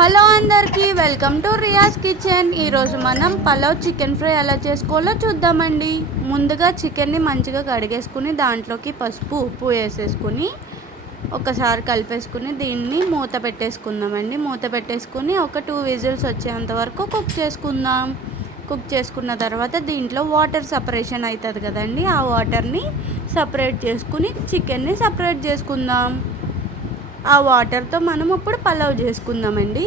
Hello అందరికీ welcome to Riyaz kitchen. ఈరోజు మనం పలావ్ చికెన్ ఫ్రై ఎలా చేసుకోవాలో చూద్దామండి. ముందుగా చికెన్ని మంచిగా కడిగేసుకుని దాంట్లోకి పసుపు ఉప్పు వేసేసుకుని ఒకసారి కలిపేసుకుని దీన్ని మూత పెట్టేసుకుందామండి. మూత పెట్టేసుకుని ఒక 2 విజిల్స్ వచ్చేంత వరకు కుక్ చేసుకుందాం. కుక్ చేసుకున్న తర్వాత దీంట్లో వాటర్ సపరేషన్ అవుతుంది కదండి, ఆ వాటర్ని సపరేట్ చేసుకుని చికెన్ని సపరేట్ చేసుకుందాం. ఆ వాటర్తో మనం ఇప్పుడు పలావ్ చేసుకుందామండి.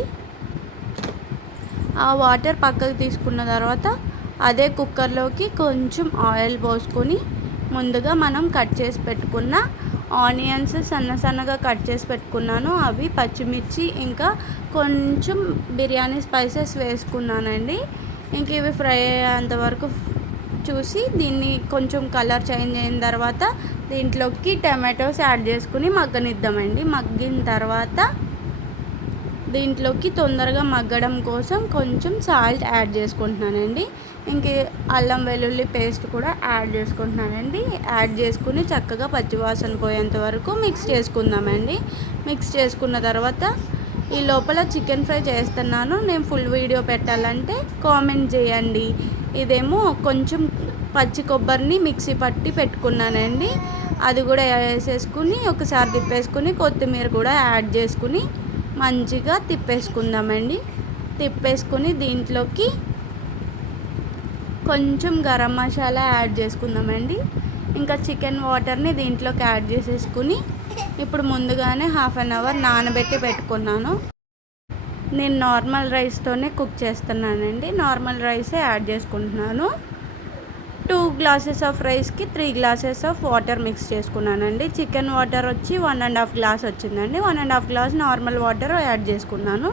ఆ వాటర్ పక్కకు తీసుకున్న తర్వాత అదే కుక్కర్లోకి కొంచెం ఆయిల్ పోసుకొని ముందుగా మనం కట్ చేసి పెట్టుకున్న ఆనియన్స్ సన్నగా కట్ చేసి పెట్టుకున్నాను. అవి పచ్చిమిర్చి ఇంకా కొంచెం బిర్యానీ స్పైసెస్ వేసుకున్నానండి. ఇంక ఇవి ఫ్రై అయ్యేంత వరకు చూసి దీన్ని కొంచెం కలర్ చేంజ్ అయిన తర్వాత దీంట్లోకి టమాటోస్ యాడ్ చేసుకుని మగ్గనిద్దామండి. మగ్గిన తర్వాత దీంట్లోకి తొందరగా మగ్గడం కోసం కొంచెం సాల్ట్ యాడ్ చేసుకుంటున్నానండి. ఇంక అల్లం వెల్లుల్లి పేస్ట్ కూడా యాడ్ చేసుకుంటున్నానండి. యాడ్ చేసుకుని చక్కగా పచ్చివాసన పోయేంత వరకు మిక్స్ చేసుకుందామండి. మిక్స్ చేసుకున్న తర్వాత ఈ లోపల చికెన్ ఫ్రై చేస్తున్నాను. నేను ఫుల్ వీడియో పెట్టాలంటే కామెంట్ చేయండి. ఇదేమో కొంచెం పచ్చి కొబ్బరిని మిక్సీ పట్టి పెట్టుకున్నానండి. అది కూడా వేసేసుకుని ఒకసారి తిప్పేసుకుని కొత్తిమీర కూడా యాడ్ చేసుకుని మంచిగా తిప్పేసుకుందామండి. తిప్పేసుకుని దీంట్లోకి కొంచెం గరం మసాలా యాడ్ చేసుకుందామండి. ఇంకా చికెన్ వాటర్ని దీంట్లోకి యాడ్ చేసేసుకుని ఇప్పుడు ముందుగానే 1/2 అవర్ నానబెట్టి పెట్టుకున్నాను. నేను నార్మల్ రైస్తోనే కుక్ చేస్తున్నానండి. నార్మల్ రైసే యాడ్ చేసుకుంటున్నాను. 2 గ్లాసెస్ ఆఫ్ రైస్కి 3 గ్లాసెస్ ఆఫ్ వాటర్ మిక్స్ చేసుకున్నానండి. చికెన్ వాటర్ వచ్చి 1.5 గ్లాస్ వచ్చిందండి. 1.5 గ్లాస్ నార్మల్ వాటర్ యాడ్ చేసుకున్నాను.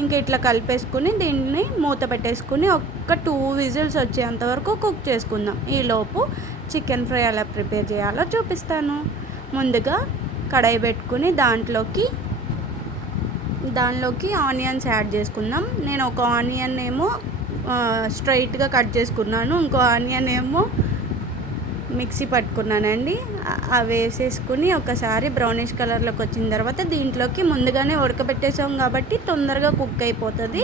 ఇంక ఇట్లా కలిపేసుకుని దీన్ని మూత పెట్టేసుకుని ఒక 2 విజిల్స్ వచ్చేంత వరకు కుక్ చేసుకుందాం. ఈలోపు చికెన్ ఫ్రై ఎలా ప్రిపేర్ చేయాలో చూపిస్తాను. ముందుగా కడాయి పెట్టుకుని దానిలోకి ఆనియన్స్ యాడ్ చేసుకుందాం. నేను ఒక ఆనియన్ ఏమో స్ట్రైట్గా కట్ చేసుకున్నాను, ఇంకో ఆనియన్ ఏమో మిక్సీ పట్టుకున్నానండి. అవి వేసేసుకుని ఒకసారి బ్రౌనిష్ కలర్లోకి వచ్చిన తర్వాత దీంట్లోకి ముందుగానే ఉడకబెట్టేసాం కాబట్టి తొందరగా కుక్ అయిపోతుంది.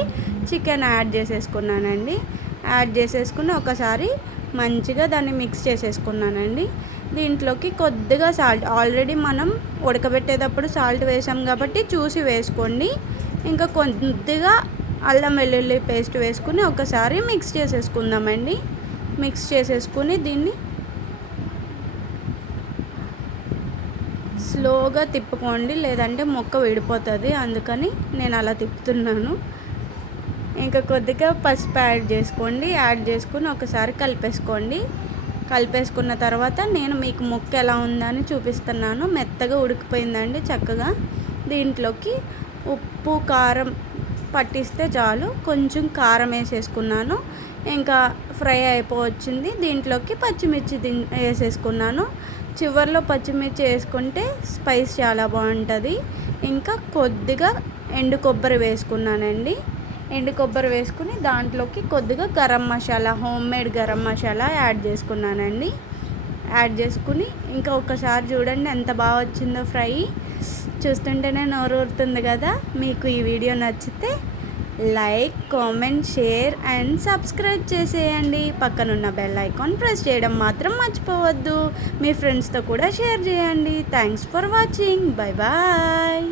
Chicken add చేసేసుకున్నానండి. యాడ్ చేసేసుకుని ఒకసారి మంచిగా దాన్ని మిక్స్ చేసేసుకున్నానండి. దీంట్లోకి కొద్దిగా సాల్ట్, ఆల్రెడీ మనం ఉడకబెట్టేటప్పుడు సాల్ట్ వేసాం కాబట్టి చూసి వేసుకోండి. ఇంకా కొద్దిగా అల్లం వెల్లుల్లి పేస్ట్ వేసుకుని ఒకసారి మిక్స్ చేసేసుకుందామండి. మిక్స్ చేసేసుకుని దీన్ని స్లోగా తిప్పుకోండి, లేదంటే ముక్క విడిపోతుంది. అందుకని నేను అలా తిప్పుతున్నాను. ఇంకా కొద్దిగా పసుపు యాడ్ చేసుకోండి. యాడ్ చేసుకుని ఒకసారి కలిపేసుకోండి. కలిపేసుకున్న తర్వాత నేను మీకు ముక్క ఎలా ఉందని చూపిస్తున్నాను. మెత్తగా ఉడికిపోయిందండి చక్కగా. దీంట్లోకి ఉప్పు కారం పట్టిస్తే చాలు. కొంచెం కారం వేసేసుకున్నాను. ఇంకా ఫ్రై అయిపోవచ్చింది. దీంట్లోకి పచ్చిమిర్చి వేసేసుకున్నాను. చివరిలో పచ్చిమిర్చి వేసుకుంటే స్పైస్ చాలా బాగుంటుంది. ఇంకా కొద్దిగా ఎండు కొబ్బరి వేసుకున్నానండి. ఎండు కొబ్బరి వేసుకుని దాంట్లోకి కొద్దిగా garam masala, home made garam masala add చేసుకున్నానండి. యాడ్ చేసుకుని ఇంకా ఒకసారి చూడండి ఎంత బాగా వచ్చిందో ఫ్రై. చూస్తుంటేనే నోరు ఊరుతుంది కదా. మీకు ఈ వీడియో నచ్చితే like, comment, share and subscribe చేసేయండి. పక్కనున్న బెల్ ఐకాన్ ప్రెస్ చేయడం మాత్రం మర్చిపోవద్దు. మీ ఫ్రెండ్స్తో కూడా షేర్ చేయండి. Thanks for watching. Bye bye.